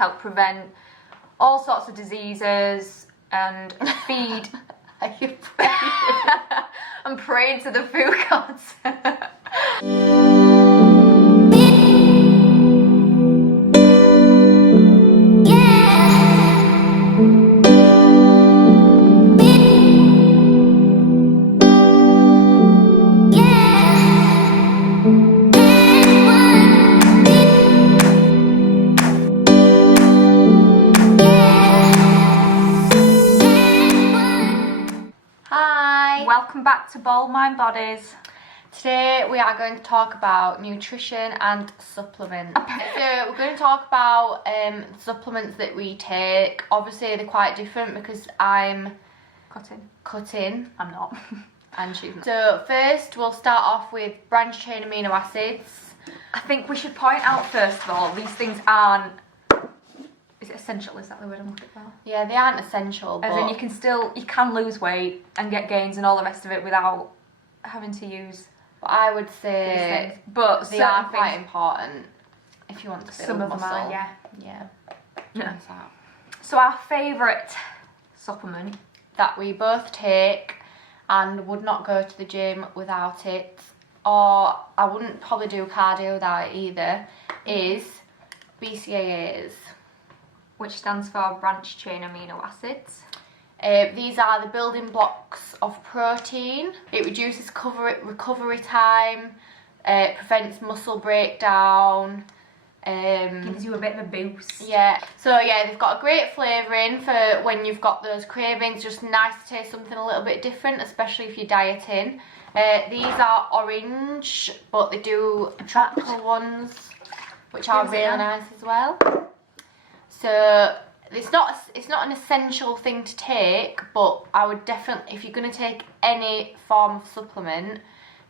help prevent all sorts of diseases and feed. Are you praying? I'm praying to the food gods. Welcome back to Bold Mind Bodies. Today we are going to talk about nutrition and supplements. So we're going to talk about supplements that we take. Obviously they're quite different because I'm cutting. I'm not. And she's not. So first we'll start off with branched chain amino acids. I think we should point out first of all, these things aren't, is it essential? Is that the word I'm looking for? Yeah, they aren't essential. As in you can lose weight and get gains and all the rest of it without having to use. But I would say, but they are quite important if you want to build some of muscle. them are, yeah. So our favourite supplement that we both take and would not go to the gym without it, or I wouldn't probably do cardio without it either, is BCAAs. Which stands for branched chain amino acids. These are the building blocks of protein. It reduces recovery time, prevents muscle breakdown. Gives you a bit of a boost. Yeah, so yeah, they've got a great flavouring for when you've got those cravings. Just nice to taste something a little bit different, especially if you're dieting. These are orange, but they do tropical ones, which are really nice as well. So it's not an essential thing to take, but I would definitely, if you're going to take any form of supplement,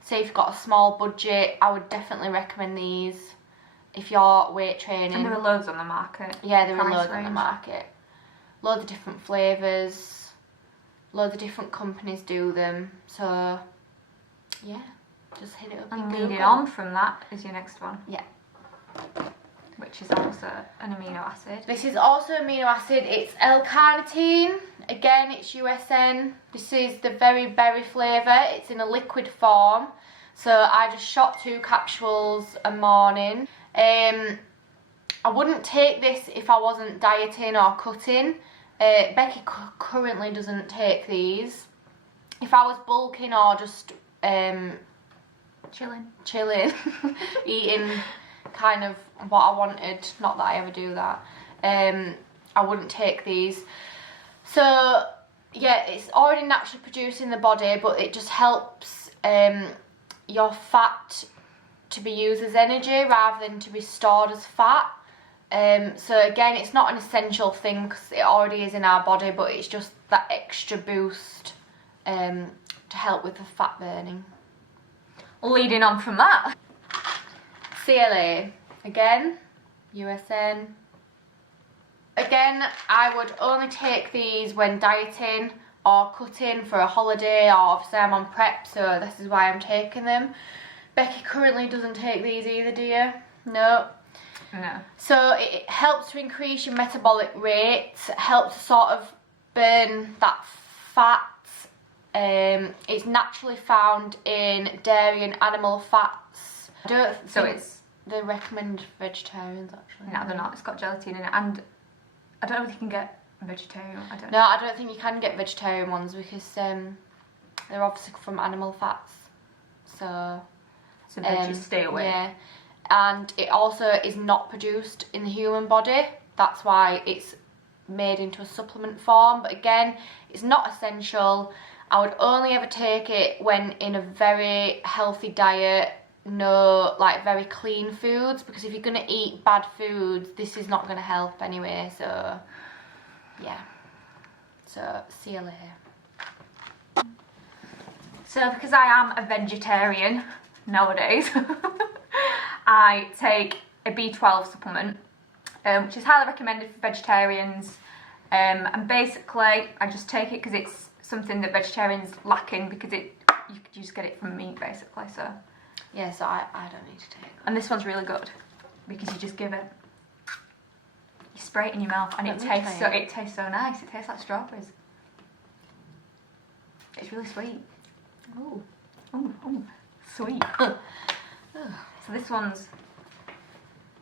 say if you've got a small budget, I would definitely recommend these if you're weight training. And there are loads on the market. Yeah, there are loads on the market. Loads of different flavours, loads of different companies do them. So yeah, just hit it up. And leading on from that is your next one. Yeah. Which is also an amino acid. This is also amino acid. It's L-carnitine. Again, it's USN. This is the very berry flavour. It's in a liquid form. So I just shot 2 capsules a morning. I wouldn't take this if I wasn't dieting or cutting. Becky currently doesn't take these. If I was bulking or just chilling, eating kind of what I wanted, not that I ever do that, I wouldn't take these. So yeah, it's already naturally produced in the body, but it just helps your fat to be used as energy rather than to be stored as fat. So again, it's not an essential thing because it already is in our body, but it's just that extra boost to help with the fat burning. Leading on from that, CLA, again, USN. Again, I would only take these when dieting or cutting for a holiday, or obviously I'm on prep, so this is why I'm taking them. Becky currently doesn't take these either, do you? No. So it helps to increase your metabolic rate, helps to sort of burn that fat. It's naturally found in dairy and animal fats. I don't think they recommend vegetarians actually. No, they're not. It's got gelatin in it, and I don't know if you can get vegetarian. No, I don't think you can get vegetarian ones because they're obviously from animal fats. So veggies stay away. Yeah, and it also is not produced in the human body. That's why it's made into a supplement form. But again, it's not essential. I would only ever take it when in a very healthy diet, no like very clean foods, because if you're going to eat bad foods, this is not going to help anyway. So yeah, so CLA. So because I am a vegetarian nowadays, I take a B12 supplement, which is highly recommended for vegetarians, and basically I just take it because it's something that vegetarians lack in, because you could just get it from meat basically. So yeah, so I don't need to take that. And this one's really good because you just give it, you spray it in your mouth, and Let it me tastes try it tastes so nice. It tastes like strawberries. It's really sweet. Ooh. Oh, sweet. So this one's.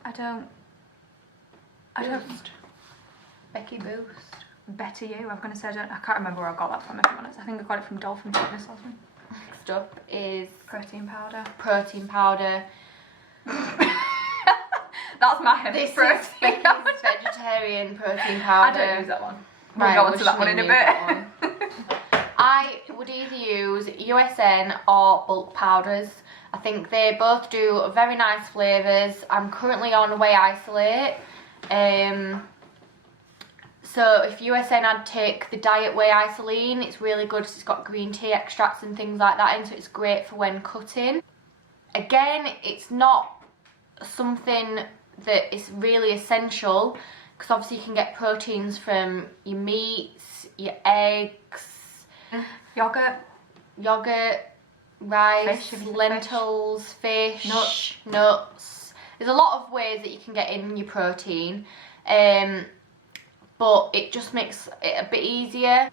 I don't. Becky Boost. Better you. I'm gonna say I can't remember where I got that from. If I'm honest, I think I got it from Dolphin Fitness or something. Next up is Protein powder. protein powder. That's my heavy This protein. is Becky's vegetarian protein powder. I don't use that one. We'll Right, go on we'll to that one in a use that bit. I would either use USN or bulk powders. I think they both do very nice flavours. I'm currently on whey isolate. So if USN, I'd take the diet whey isolene. It's really good because it's got green tea extracts and things like that in, so it's great for when cutting. Again, it's not something that is really essential because obviously you can get proteins from your meats, your eggs, yogurt, rice, Fish, lentils, fish, nuts. There's a lot of ways that you can get in your protein, but it just makes it a bit easier.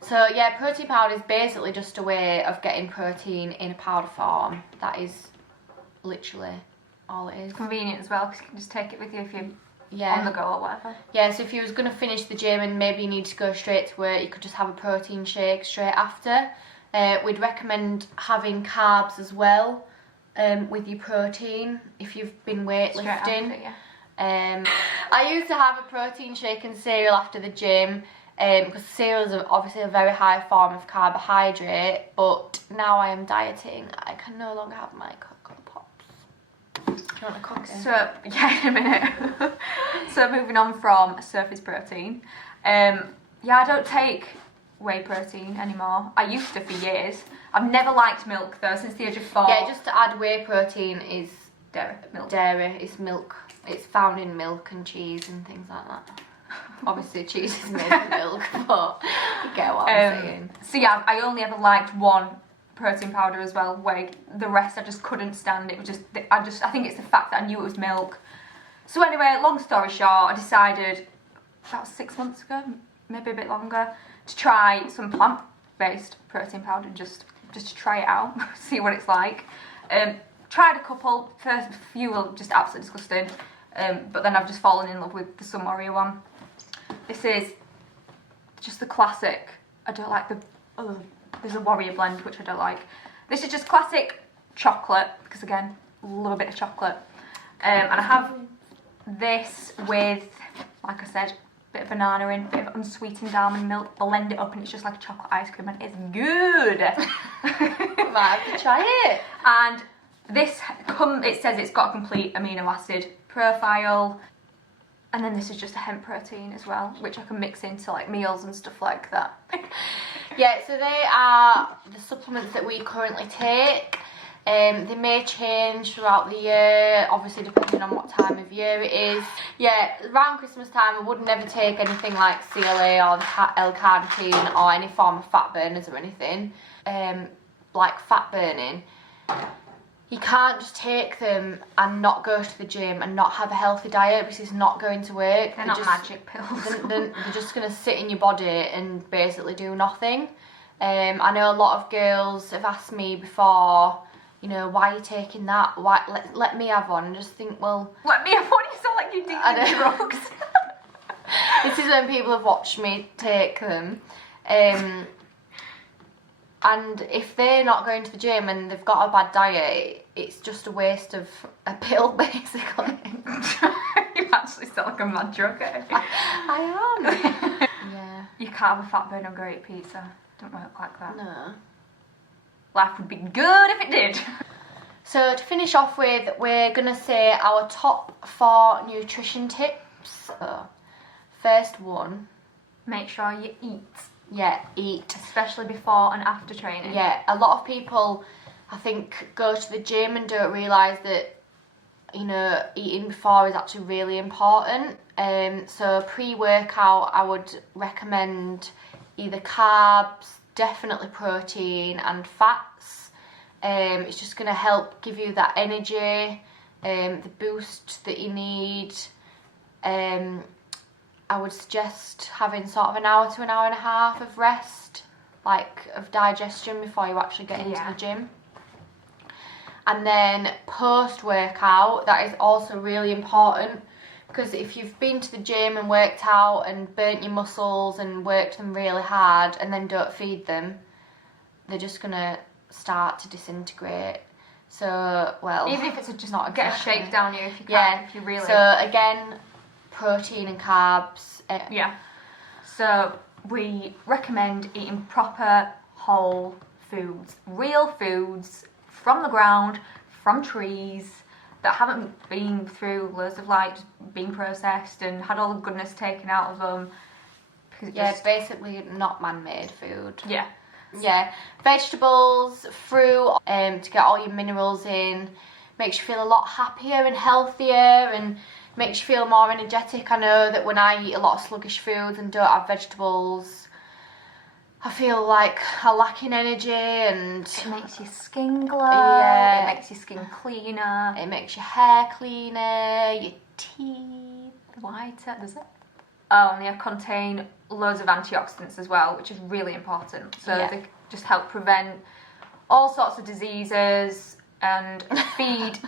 So yeah, protein powder is basically just a way of getting protein in a powder form. That is literally all it is. Convenient as well because you can just take it with you if you're Yeah. on the go or whatever. Yeah, so if you was going to finish the gym and maybe you need to go straight to work, you could just have a protein shake straight after. We'd recommend having carbs as well with your protein if you've been weightlifting. Straight after, yeah. I used to have a protein shake and cereal after the gym because cereal is obviously a very high form of carbohydrate, but now I am dieting. I can no longer have my Cocoa Pops. Do you want a cookie? So, yeah, in a minute. So moving on from surface protein. Yeah, I don't take whey protein anymore. I used to for years. I've never liked milk though since the age of 4. Yeah, just to add whey protein is dairy, milk. dairy, it's milk. It's found in milk and cheese and things like that. Obviously cheese is made of milk, but you get what I'm saying. So yeah, I only ever liked one protein powder as well, whey. The rest I just couldn't stand. It was just, I think it's the fact that I knew it was milk. So anyway, long story short, I decided about 6 months ago, maybe a bit longer, to try some plant-based protein powder, just to try it out, see what it's like. Tried a couple, first few were just absolutely disgusting, but then I've just fallen in love with the Sun Warrior one. This is just the classic. I don't like there's a Warrior blend which I don't like. This is just classic chocolate, because again, love a bit of chocolate. And I have this with, like I said, a bit of banana in, a bit of unsweetened almond milk, blend it up and it's just like a chocolate ice cream and it's good. Might have to try it. And this, it says it's got a complete amino acid profile. And then this is just a hemp protein as well, which I can mix into like meals and stuff like that. Yeah, so they are the supplements that we currently take. They may change throughout the year, obviously depending on what time of year it is. Yeah, around Christmas time I would never take anything like CLA or the L-carnitine or any form of fat burners or anything. Like fat burning. You can't just take them and not go to the gym and not have a healthy diet because it's not going to work. They're not magic pills. They're just going to sit in your body and basically do nothing. I know a lot of girls have asked me before, you know, why are you taking that? Why let me have one? And just think, well, let me have one. You sound like you're taking drugs. This is when people have watched me take them. And if they're not going to the gym and they've got a bad diet, it's just a waste of a pill, basically. You actually sound like a mad drugger. I am. Yeah. You can't have a fat burner and go eat pizza. Don't work like that. No. Life would be good if it did. So to finish off with, we're going to say our top 4 nutrition tips. So, first one. Make sure you eat. Yeah, eat. Especially before and after training. Yeah, a lot of people, I think, go to the gym and don't realise that, you know, eating before is actually really important. So pre-workout, I would recommend either carbs, definitely protein and fats. It's just going to help give you that energy, the boost that you need. I would suggest having sort of an hour to an hour and a half of rest, like of digestion, before you actually get into the gym. And then post-workout, that is also really important, because if you've been to the gym and worked out and burnt your muscles and worked them really hard and then don't feed them, they're just going to start to disintegrate. So, well, even if it's just not get exactly. a shake down you if you can, Yeah. if you really. So again, protein and carbs. Yeah. So we recommend eating proper whole foods, real foods from the ground, from trees, that haven't been through loads of like being processed and had all the goodness taken out of them. Yeah, basically not man-made food. Yeah. Yeah, vegetables, fruit, to get all your minerals in, makes you feel a lot happier and healthier and makes you feel more energetic. I know that when I eat a lot of sluggish foods and don't have vegetables, I feel like I lack in energy, and it makes your skin glow. Yeah. It makes your skin cleaner. It makes your hair cleaner, your teeth whiter. Does it? Oh, and they contain loads of antioxidants as well, which is really important. So they just help prevent all sorts of diseases and feed.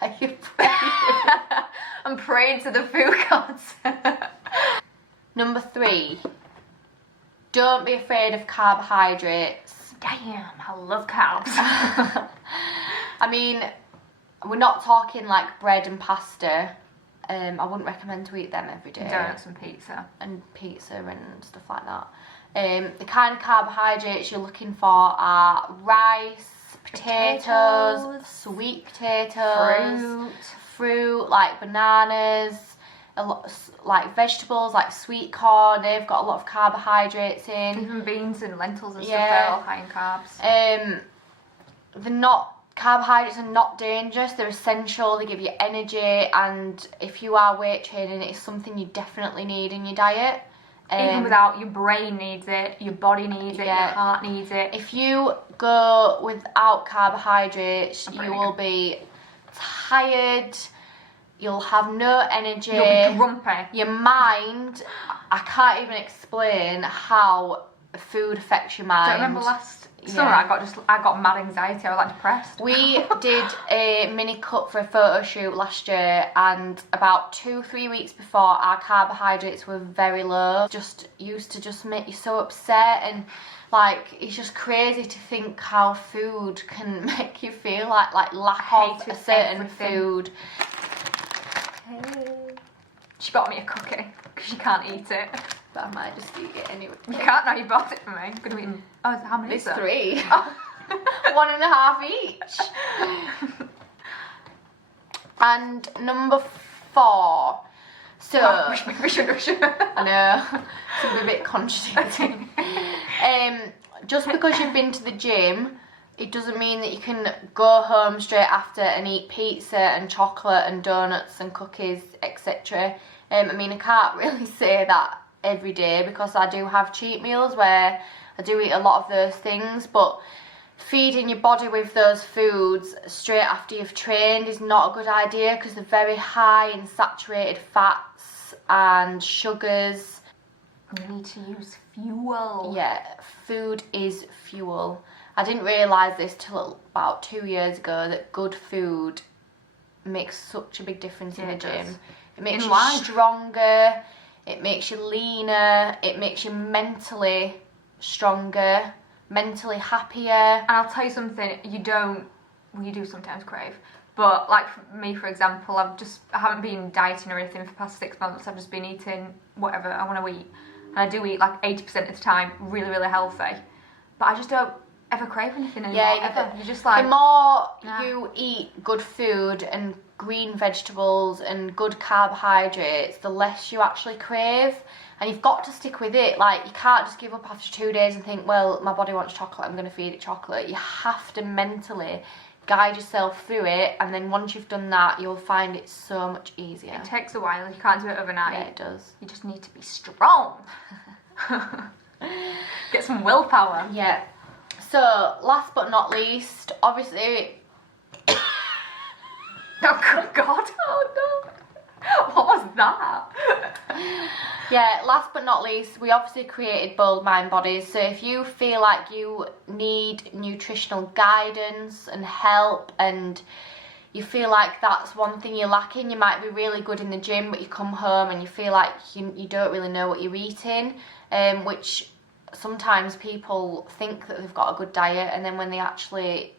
Are you praying? I'm praying to the food gods. Number 3, don't be afraid of carbohydrates. Damn, I love carbs. I mean, we're not talking like bread and pasta. I wouldn't recommend to eat them every day. Donuts and pizza. And stuff like that. The kind of carbohydrates you're looking for are rice, potatoes, sweet potatoes, fruit like bananas, a lot like vegetables like sweet corn. They've got a lot of carbohydrates in. Even beans and lentils and stuff, they're all high in carbs. Carbohydrates are not dangerous. They're essential. They give you energy, and if you are weight training, it's something you definitely need in your diet. Even without, your brain needs it, your body needs it, your heart needs it. If you go without carbohydrates, you will be tired. You'll have no energy. You'll be grumpy. Your mind, I can't even explain how food affects your mind. Do you remember last summer I got mad anxiety, I was like depressed. We did a mini cut for a photo shoot last year, and about 2-3 weeks before, our carbohydrates were very low. Just used to just make you so upset, and like it's just crazy to think how food can make you feel like lack of a certain food. Hey. She bought me a cookie because she can't eat it. But I might just eat it anyway. You can't now, you bought it for me. I'm gonna be in, how many is It's there? 3. Oh. 1.5 each. And number 4. So we should. I know, it's a bit contradicting. Just because you've been to the gym, it doesn't mean that you can go home straight after and eat pizza and chocolate and donuts and cookies, etc. I mean, I can't really say that every day, because I do have cheat meals where I do eat a lot of those things, but feeding your body with those foods straight after you've trained is not a good idea, because they're very high in saturated fats and sugars. You need to use fuel. Yeah, food is fuel. I didn't realise this till about 2 years ago, that good food makes such a big difference in the gym. It makes you stronger, it makes you leaner, it makes you mentally stronger, mentally happier. And I'll tell you something, you do sometimes crave. But like for me, for example, I haven't been dieting or anything for the past 6 months. I've just been eating whatever I want to eat. And I do eat like 80% of the time really, really healthy. But I just don't ever crave anything anymore. Yeah, You're just like, the more you eat good food and green vegetables and good carbohydrates, the less you actually crave. And you've got to stick with it. Like, you can't just give up after 2 days and think, well, my body wants chocolate, I'm going to feed it chocolate. You have to mentally guide yourself through it, and then once you've done that, you'll find it so much easier. It takes a while, you can't do it overnight. Yeah, it does. You just need to be strong. Get some willpower. Yeah. So, last but not least, obviously... Oh, good God. Oh, no. What was that? Yeah, last but not least, we obviously created Bold Mind Bodies. So if you feel like you need nutritional guidance and help, and you feel like that's one thing you're lacking, you might be really good in the gym, but you come home and you feel like you don't really know what you're eating, which sometimes people think that they've got a good diet, and then when they actually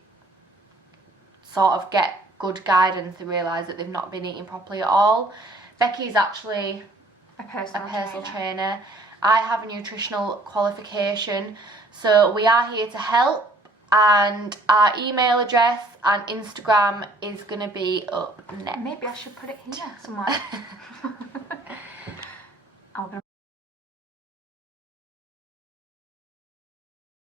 sort of get good guidance, they realise that they've not been eating properly at all. Becky's actually A personal trainer. I have a nutritional qualification, so we are here to help, and our email address and Instagram is going to be up next. Maybe I should put it here somewhere.